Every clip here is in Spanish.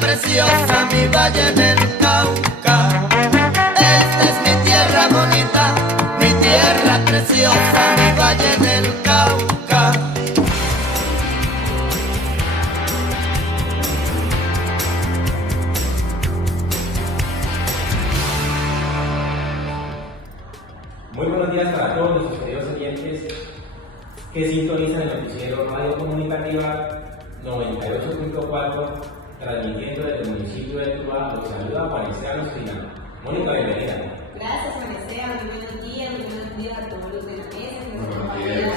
preciosa, mi valle del Cauca. Esta es mi tierra bonita, mi tierra preciosa, mi valle del Cauca. Muy buenos días para todos nuestros queridos oyentes que sintonizan el noticiero Radio Comunicativa 98.4, transmitiendo desde el municipio de Tuluá. Los saluda Maricela Espinal. Mónica, bienvenida. Gracias, Maricela. Muy buenos días a todos los de la mesa. Buenos días.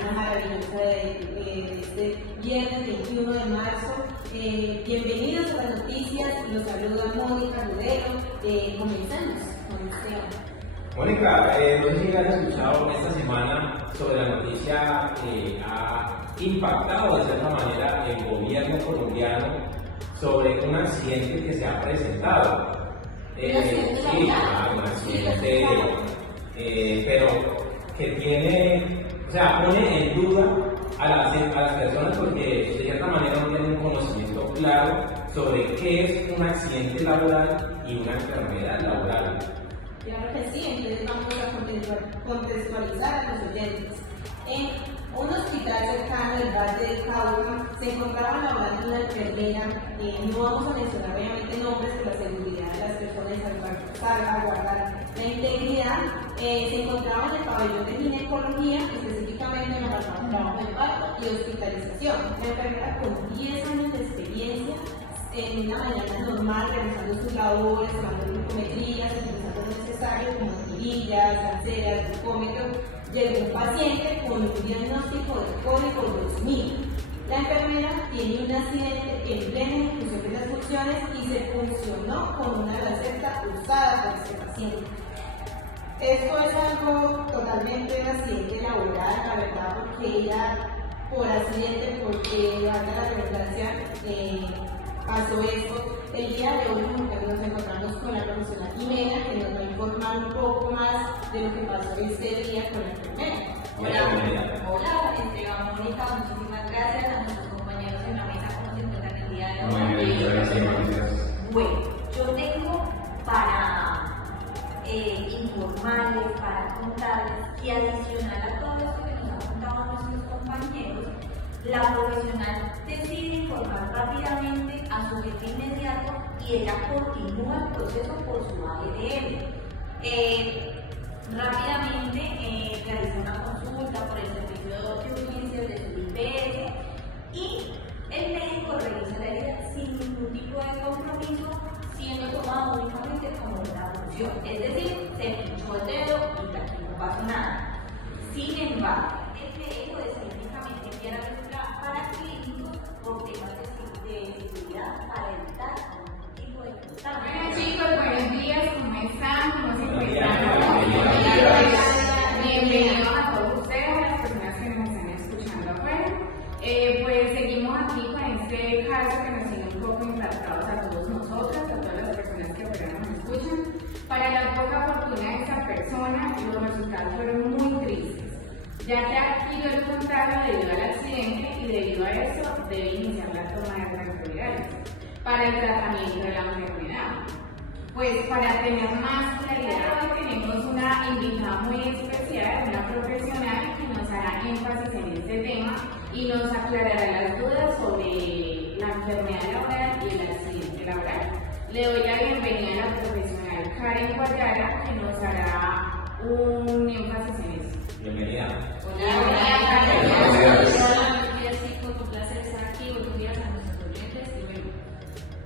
Una maravillosa de este viernes 21 de marzo. Bienvenidos a las noticias. Los saluda Mónica Rudero. Comenzamos con este tema. Mónica, no sé si has escuchado esta semana sobre la noticia que ha impactado de cierta manera el gobierno colombiano sobre un accidente que se ha presentado. Sí, un accidente, pero que tiene, o sea, pone en duda a las personas porque de cierta manera no tienen un conocimiento claro sobre qué es un accidente laboral y una enfermedad laboral. Claro que sí, entonces vamos a contextualizar a los oyentes. En un hospital cercano del Valle del Cauca se encontraba laborando una enfermera, no vamos a mencionar obviamente nombres por la seguridad de las personas, salvaguardar la integridad. Se encontraba en el pabellón de ginecología, específicamente en el trabajo de parto y hospitalización. La enfermera con 10 años de experiencia, en una mañana normal, realizando sus labores, tomando glucometrías, utilizando lo necesario como tirillas, alceras, glucómetro, llegó un paciente con un diagnóstico de cólico 2000. La enfermera tiene un accidente en plena ejecución de las funciones y se funcionó con una receta usada por este paciente. Esto es algo totalmente un accidente laboral, la verdad, porque ella, por accidente, porque valga la redundancia, pasó esto. El día de hoy nos encontramos con la profesora Jimena, que nos va a informar un poco más de lo que pasó este día con la enfermera. Hola, Mónica, muchísimas gracias a nuestros compañeros en la mesa. ¿Cómo se encuentran el día de hoy? Bueno, yo tengo para informarles, para contarles que adicional a todo esto que nos han contado nuestros compañeros, la profesional decide informar rápidamente a su jefe inmediato y ella continúa el proceso por su ADN. Rápidamente realiza una consulta por el servicio de urgencias de su IPS y el médico revisa la herida sin ningún tipo de compromiso, siendo tomado únicamente como una función. Es decir, se pinchó el dedo y aquí no pasó nada. Sin embargo, el médico decide únicamente enviar a la para clínicos por temas de seguridad para evitar algún tipo de contagio. Bueno chicos, buenos días, ¿cómo están? ¿Cómo se encuentran? Bienvenidos a todos ustedes, a las personas que nos están escuchando afuera. Pues seguimos aquí con este caso que nos tiene un poco impactados a todos nosotros, a todas las personas que afuera nos escuchan. Para la poca fortuna de esta persona, los resultados fueron muy tristes, ya que adquirió el contagio debido al accidente y debido a eso debe iniciar la toma de antivirales para el tratamiento de la enfermedad. Pues para tener más claridad, hoy tenemos una invitada muy especial, una profesional que nos hará énfasis en este tema y nos aclarará las dudas sobre la enfermedad laboral y el accidente laboral. Le doy la bienvenida a la profesional Karen Guayara, que nos hará un énfasis en eso. Bienvenida. Hola, chicos, un placer estar aquí. Buenos días a nuestros oyentes. Y bueno,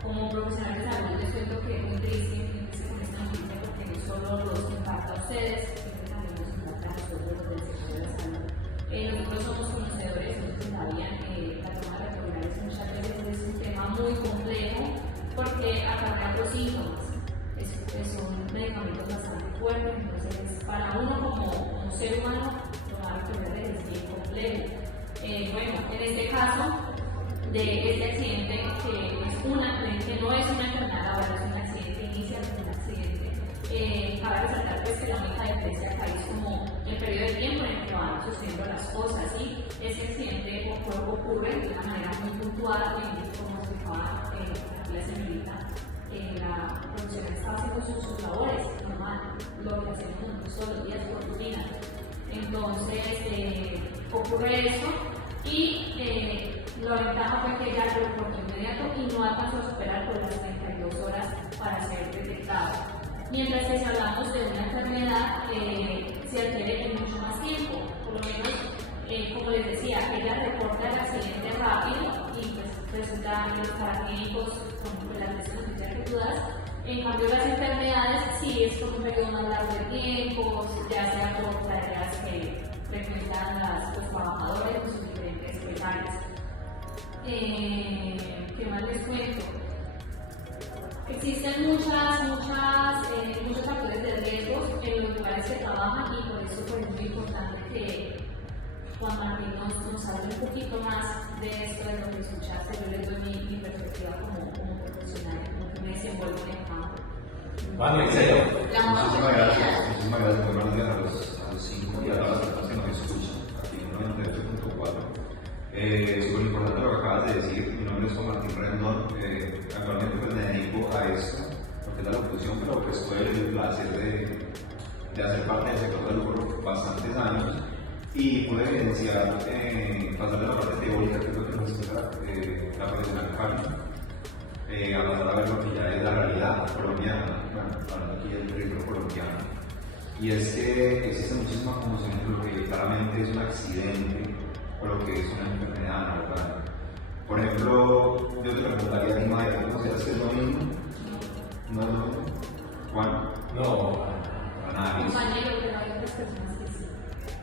como profesional de salud, les cuento que es muy triste con esta noticia porque no solo los impacta a ustedes, sino que también nos impacta a nosotros del sector de la salud. Nosotros somos conocedores, nosotros sabían que la toma de antivirales muchas veces es un tema muy complejo porque acarrea los síntomas. Son medicamentos bastante fuertes, entonces para uno como ser humano tomar antivirales es bien complejo. Bueno, en este caso de este accidente, que no es una enfermedad laboral, es un accidente, inicia como un accidente, cabe resaltar pues, que la única diferencia acá es como el periodo de tiempo en el que van sucediendo las cosas, ¿sí? Ese accidente ocurre de una manera muy puntual, como explicaba la señorita, la profesional estaba haciendo sus labores, normal, lo que hacemos nosotros todos los días por rutina. Entonces, ocurre eso y la ventaja fue que ella lo reportó inmediato y no alcanzó a superar por las 32 horas para ser detectado. Mientras que si hablamos de una enfermedad, se adquiere en mucho más tiempo, por lo menos, como les decía, ella reporta el accidente rápido y pues, resulta que los paraclínicos con las noticias que tú das. En cambio, las enfermedades sí es como un periodo más largo de tiempo, ya sea por tareas que frecuentan los trabajadores en sus diferentes áreas. ¿Qué más les cuento? Existen muchos factores de riesgos en los lugares que trabajan y por eso pues, es muy importante que Juan Martín nos hable un poquito más de esto, de lo que escuchaste. Yo les doy mi perspectiva como profesional, como que me desenvuelvo en el campo. Vale, excelente. Muchísimas gracias. Muy buenos días a los 5 y a todas las personas que nos escuchan aquí en 98.4. Súper importante lo que acabas de decir. Mi nombre es Juan Martín Rendón. Actualmente pues, me dedico a esto, porque es la locución, pero pues tuve el placer de hacer parte del sector salud por bastantes años y pude evidenciar, pasar de la parte teórica, que es lo que nos espera la profesional Cali, a pasar a ver lo que ya es la realidad colombiana, bueno, hablando aquí del territorio colombiano. Y es que existe muchísima confusión entre lo que claramente es un accidente o lo que es una enfermedad laboral. Por ejemplo, yo te preguntaría a ti, Maya, ¿tú consideras que es lo mismo? ¿No es lo mismo? ¿Juan? No. Para nadie. Compañero, pero hay otras personas que sí.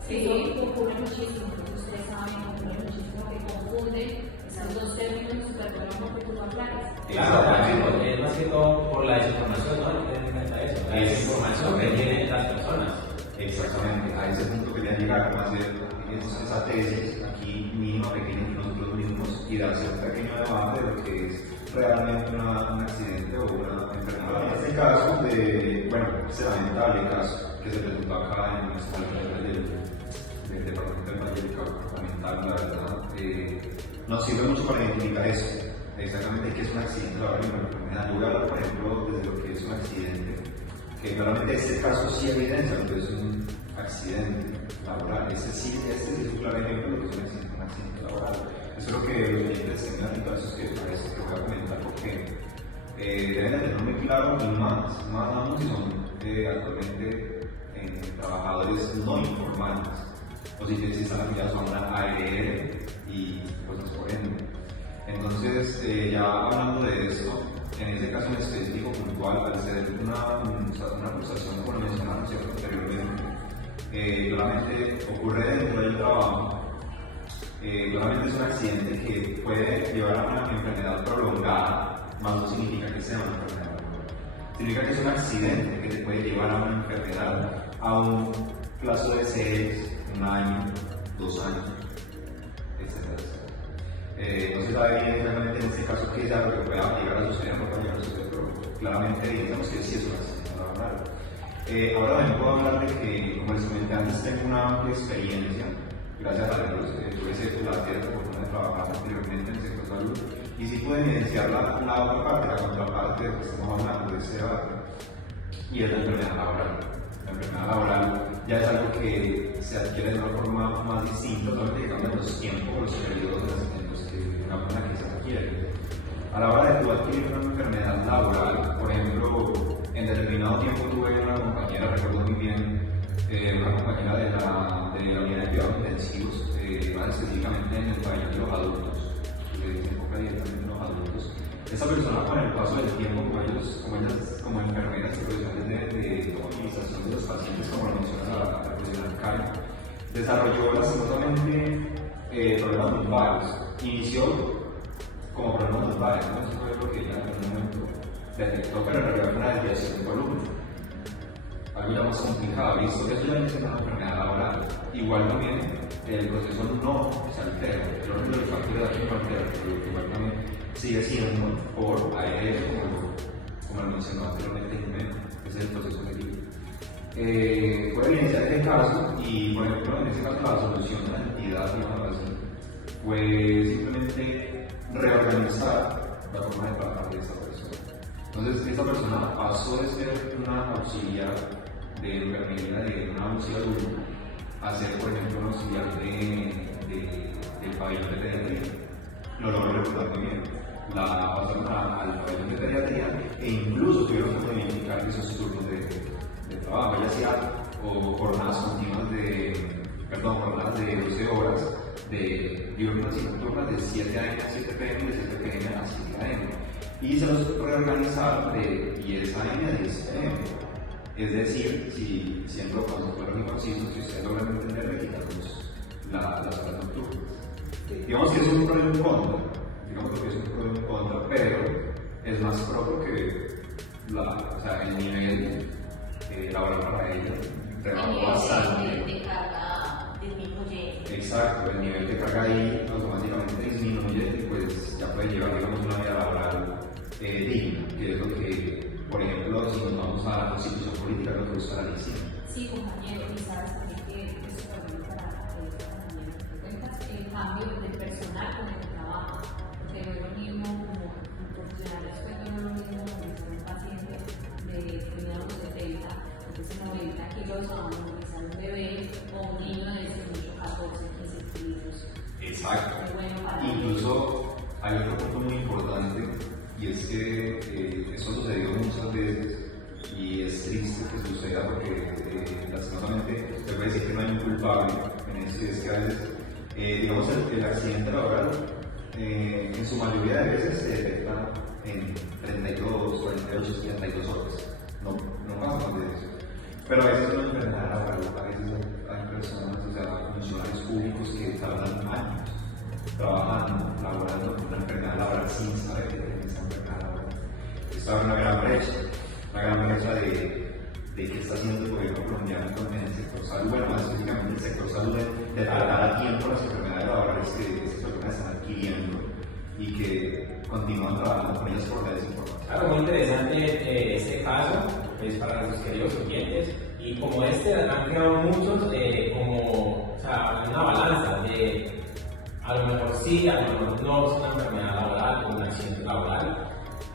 Sí, ocurre muchísimo, ustedes saben, ocurre muchísimo que confunden esos dos términos, pero no que tú lo aclares. Claro, es más que todo por la desinformación, ¿no? Ten en cuenta eso, la desinformación que tienen las personas. Exactamente, a ese punto quería llegar, más bien esa tesis aquí mínima, pequeña, que nosotros mismos y darse un pequeño debate de lo que es realmente un accidente o una enfermedad. En este caso, este lamentable caso que se presentó acá en nuestra del Departamento del Valle del Cauca, lamentable, la verdad, nos sirve mucho para identificar eso, exactamente qué es un accidente laboral y una enfermedad. Yo voy a hablar, por ejemplo, desde lo que es un accidente, que claramente este caso sí evidencia lo que es un accidente laboral. Este es un claro ejemplo de lo que es un accidente laboral. Eso es lo que los clientes tengan y todos esos que voy a comentar, porque deben de tener muy claro y más aún si son actualmente trabajadores no informales o si están afiliados a una ARL y cosas por ende. Entonces, ya hablando de esto, en este caso en específico puntual, al ser una acusación, como lo mencionamos anteriormente, claramente ocurre dentro del trabajo, claramente es un accidente que puede llevar a una enfermedad prolongada, más no significa que sea una enfermedad prolongada. Significa que es un accidente que te puede llevar a una enfermedad a un plazo de 6, 1 año, 2 años, etc. No se sabe bien claramente en este caso qué es algo que pueda llegar a suceder, no puede llegar a suceder, pero claramente digamos que sí es un accidente laboral. Ahora también puedo hablar de que, como les comenté antes, tengo una amplia experiencia, gracias a Dios, tuve ese placer de fortuna de trabajar anteriormente en el sector salud y sí pude evidenciar la otra parte, la contraparte de lo que estamos hablando de este debate, y es la enfermedad laboral. La enfermedad laboral ya es algo que se adquiere de una forma más distinta, solamente que cambian los tiempos, los periodos en los que una persona que se adquiere. A la hora de tú adquirir una enfermedad laboral, por ejemplo, en determinado tiempo tuve una compañera, recuerdo muy bien, una compañera de la unidad de cuidados intensivos, más específicamente en el pabellón de los adultos, que se enfoca directamente en los adultos. Esa persona, con el paso del tiempo, como enfermeras profesionales de optimización de los pacientes, como lo menciona la profesional Cali, desarrolló lastimosamente problemas lumbares. Inició como problemas lumbares, ¿no? Eso fue lo que ella en algún momento detectó, pero en realidad fue una desviación de columna. Algo ya más complicado, ¿listo? Eso ya no es una enfermedad laboral. Igual también el proceso no se altera, el orden de los factores de sigue siendo por ARS, como lo mencionó anteriormente Jimena, ese es el proceso selectivo. Puede evidenciar este caso y, por ejemplo, en este caso la solución de la entidad, digamos así, fue simplemente reorganizar la forma de trabajar de esta persona. Entonces, esta persona pasó de ser una auxiliar de enfermería de una UCI adulta a ser, por ejemplo, un auxiliar del pabellón de pediatría. Lo logró recordar muy bien. La pasaron al pabellón de pediatría e incluso tuvieron que modificar esos turnos de trabajo. Ella hacía jornadas continuas jornadas de 12 horas, diurnas y nocturnas de 7 a.m. a 7 p.m. y de 7 p.m. a 7 a.m. Y se los reorganizaron de 10 a.m. a 10 p.m. Es decir, si siendo claros y concisos, si ustedes logran entenderme, quitamos las horas nocturnas. Digamos que es un pro y un contra, pero es más propio que el nivel laboral para ella trabajó bastante. El nivel de carga disminuye. Exacto, el nivel de carga ahí automáticamente disminuye y pues ya puede llevar, digamos, una vida laboral digna, que es lo que, por ejemplo, si nos vamos a la constitución política, lo que busca la ley 100. Sí, compañero, y sabes también que eso también para el cambio del personal con el que trabaja, porque no es lo mismo como profesionales, no es lo mismo como un paciente de los 70, entonces 90 kilos a un bebé o un niño de 18, 14, 15 kilos. Exacto. Bueno, incluso hay otro punto muy importante y es que eso sucedió muchas veces y es triste que suceda porque lastimosamente se puede decir que no hay un culpable en eso, y es que a veces digamos el accidente laboral en su mayoría de veces se detecta en 32, 48, 72 horas, no pasa más de eso, pero a veces es una enfermedad laboral, a veces hay personas, funcionarios públicos que tardan años trabajando, laborando con una enfermedad laboral sin saber que tienen esa enfermedad laboral. Esto abre una gran brecha de qué está haciendo el gobierno colombiano en el sector salud, bueno, más específicamente el sector salud, de tratar a tiempo las enfermedades laborales que estas personas están adquiriendo y que continúan trabajando con ellas por la desinformación. Claro, muy interesante este caso, es para nuestros queridos oyentes, y como han quedado muchos como una balanza de a lo mejor sí, a lo mejor no es una enfermedad laboral o un accidente laboral.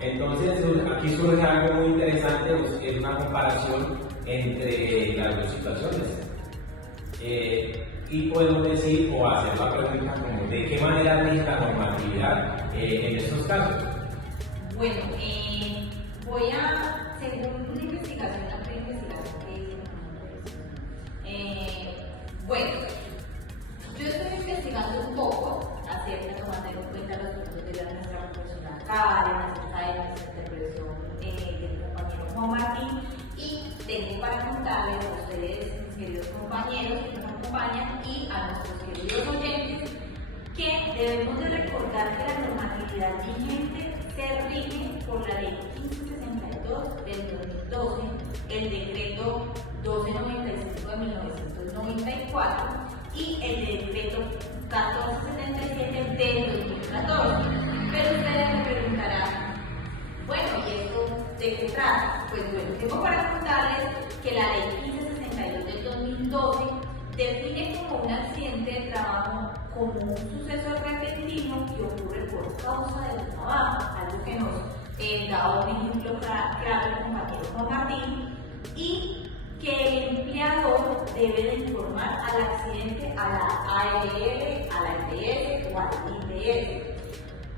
Entonces aquí surge algo muy interesante, es una comparación entre las dos situaciones. Y podemos decir o hacer la pregunta como de qué manera rige la normatividad en estos casos. Bueno, según una investigación, yo estoy investigando un poco acerca, tomando en cuenta los puntos de nuestra profesora Karen, acerca de nuestra interpretación del compañero Juan Martín, y tengo para contarles a ustedes, mis queridos compañeros que nos acompañan, y a nuestros queridos oyentes, que debemos de recordar que la normatividad vigente se rige por la ley 1562 del 2012, el decreto 1295 de 1994 y el decreto 1477 del 2014. Pero ustedes me preguntarán, bueno, ¿y esto de qué trata? Pues bueno, tengo para contarles que la ley 1562 del 2012 define como un accidente de trabajo como un suceso repentino que ocurre por causa del trabajo, algo que nos da un ejemplo claro el compañero Juan Martín, y que el empleador debe de informar al accidente a la ARL, a la IPS o a la IPS.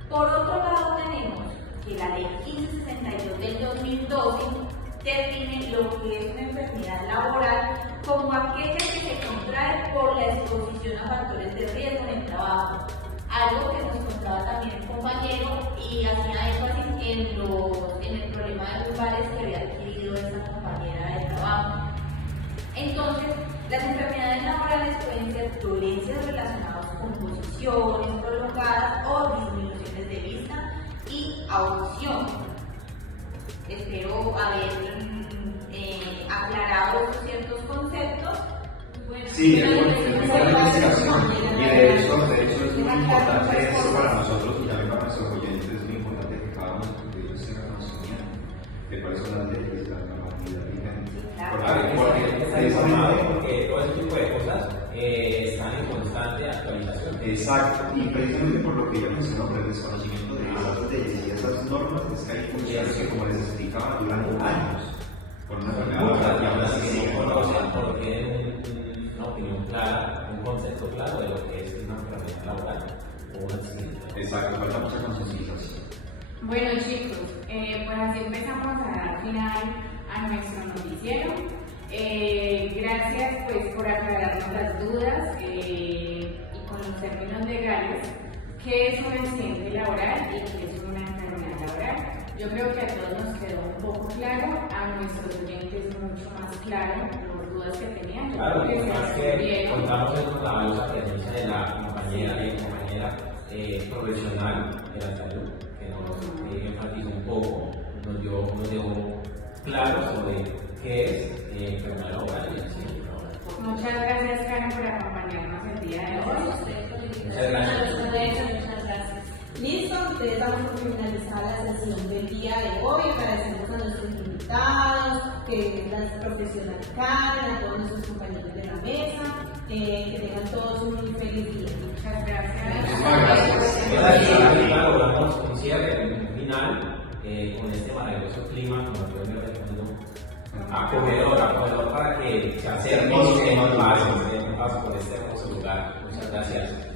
Por otro lado tenemos que la ley 1562 del 2012 define lo que es una enfermedad laboral como aquella que se contrae por la exposición a factores de riesgo en el trabajo. Algo que nos contaba también el compañero y hacía énfasis en el problema de lumbares que había adquirido esta compañera de trabajo. Entonces, las enfermedades laborales pueden ser dolencias relacionadas con posiciones prolongadas o disminuciones de vista y audición. Espero haber aclarado estos ciertos conceptos. bueno, Sí, es una investigación y de hecho es muy importante esto para nosotros y también para nuestros oyentes, es muy Exacto, y precisamente por lo que yo menciono, por el desconocimiento de esas leyes y esas normas, es que hay muchas que, como les explicaba, duran años con una enfermedad Y aún laboral. así no conocen porque tienen una opinión clara, un concepto claro de lo que es una enfermedad laboral o un accidente. Exacto, falta mucha concientización. Bueno chicos, pues así empezamos a dar final a nuestro noticiero. Gracias pues por aclararnos las dudas y con los términos legales, qué es un accidente laboral y qué es una enfermedad laboral. Yo creo que a todos nos quedó un poco claro, a nuestros oyentes mucho más claro las dudas que tenían. Yo Claro, creo y que más se que resolvieron. contamos con la valiosa presencia de la compañera y compañera profesional de la salud, que nos enfatizó un poco, nos dejó claro sobre qué es enfermedad laboral y accidente laboral. Muchas gracias Karen por acompañarnos el día de hoy. Muchas gracias. Muchas gracias. Listo, ustedes damos por finalizada la sesión del día de hoy. Agradecemos a nuestros invitados, que es la profesional Karen, a todos nuestros compañeros de la mesa, que tengan todos un muy feliz día. Muchas gracias. Claro, logramos un cierre, un final con este maravilloso clima, como yo me recuerdo, acogedor para que se acerquen y den un paso por este hermoso lugar. Muchas gracias.